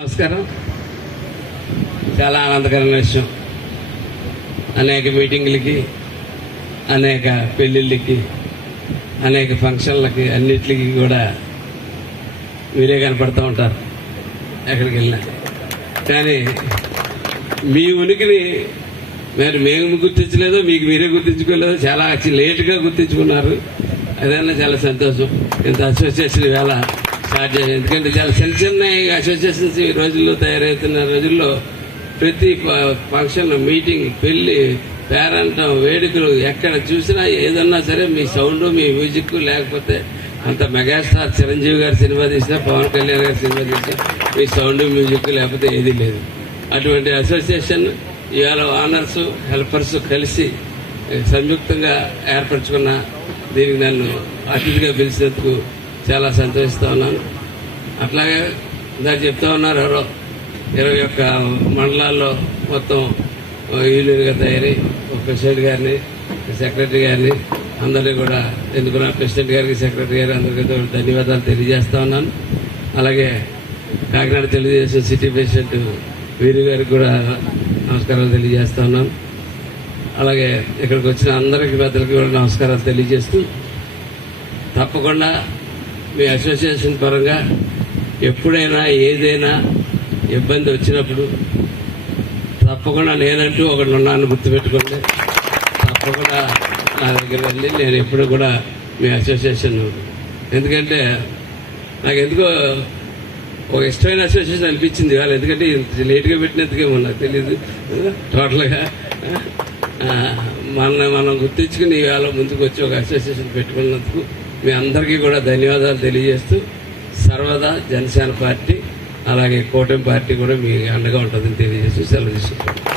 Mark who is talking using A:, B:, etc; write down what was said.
A: నమస్కారం. చాలా ఆనందకరమైన విషయం. అనేక మీటింగులకి అనేక పెళ్ళిళ్ళకి అనేక ఫంక్షన్లకి అన్నిటికి కూడా మీరే కనపడుతూ ఉంటారు ఎక్కడికి వెళ్ళినా. కానీ మీ ఉనికిని మరి మేము గుర్తించలేదో మీకు మీరే గుర్తించుకోలేదో. చాలా లేటుగా గుర్తించుకున్నారు. అదైనా చాలా సంతోషం. ఇంత అసోసియేషన్ వేళ స్టార్ట్ చేసి ఎందుకంటే చాలా చిన్న చిన్న అసోసియేషన్స్ ఈ రోజుల్లో తయారవుతున్న రోజుల్లో ప్రతి ఫంక్షన్ మీటింగ్ పెళ్ళి పేరంటం వేడుకలు ఎక్కడ చూసినా ఏదన్నా సరే మీ సౌండ్ మీ మ్యూజిక్ లేకపోతే అంత మెగాస్టార్ చిరంజీవి గారి సినిమా తీసినా పవన్ కళ్యాణ్ గారి సినిమా తీసినా మీ సౌండ్ మ్యూజిక్ లేకపోతే ఏది లేదు. అటువంటి అసోసియేషన్ ఇవాళ ఆనర్స్ హెల్పర్స్ కలిసి సంయుక్తంగా ఏర్పరచుకున్న దీనికి నన్ను అతిథిగా పిలిచినందుకు చాలా సంతోషిస్తూ ఉన్నాను. అట్లాగే ఇందాక చెప్తా ఉన్నారు ఎవరో ఇరవై ఒక్క మండలాల్లో మొత్తం యూనియన్గా తయారీ ఒక ప్రెసిడెంట్ గారిని సెక్రటరీ గారిని అందరినీ కూడా ఎందుకున్న ప్రెసిడెంట్ గారికి సెక్రటరీ గారు అందరికీ ధన్యవాదాలు తెలియజేస్తా ఉన్నాను. అలాగే కాకినాడ తెలుగుదేశం సిటీ ప్రెసిడెంట్ వీరు గారికి కూడా నమస్కారాలు తెలియజేస్తా ఉన్నాను. అలాగే ఇక్కడికి వచ్చిన అందరికీ పెద్దలకి కూడా నమస్కారాలు తెలియజేస్తూ తప్పకుండా మీ అసోసియేషన్ పరంగా ఎప్పుడైనా ఏదైనా ఇబ్బంది వచ్చినప్పుడు తప్పకుండా నేనంటూ ఒకటి ఉన్నాను గుర్తుపెట్టుకోండి. తప్పకుండా నా దగ్గర వెళ్ళి నేను ఎప్పుడు కూడా మీ అసోసియేషన్ ఎందుకంటే నాకు ఎందుకో ఒక ఇష్టమైన అసోసియేషన్ అనిపించింది వాళ్ళు ఎందుకంటే ఇంత లేట్గా పెట్టినందుకేమో నాకు తెలియదు టోటల్గా మన మనం గుర్తించుకుని ఇవాళ ముందుకు వచ్చి ఒక అసోసియేషన్ పెట్టుకున్నందుకు మీ అందరికీ కూడా ధన్యవాదాలు తెలియజేస్తూ సర్వదా జనసేన పార్టీ అలాగే కూటమి పార్టీ కూడా మీ అండగా ఉంటుందని తెలియజేసి సెలవు తీసుకుంటాను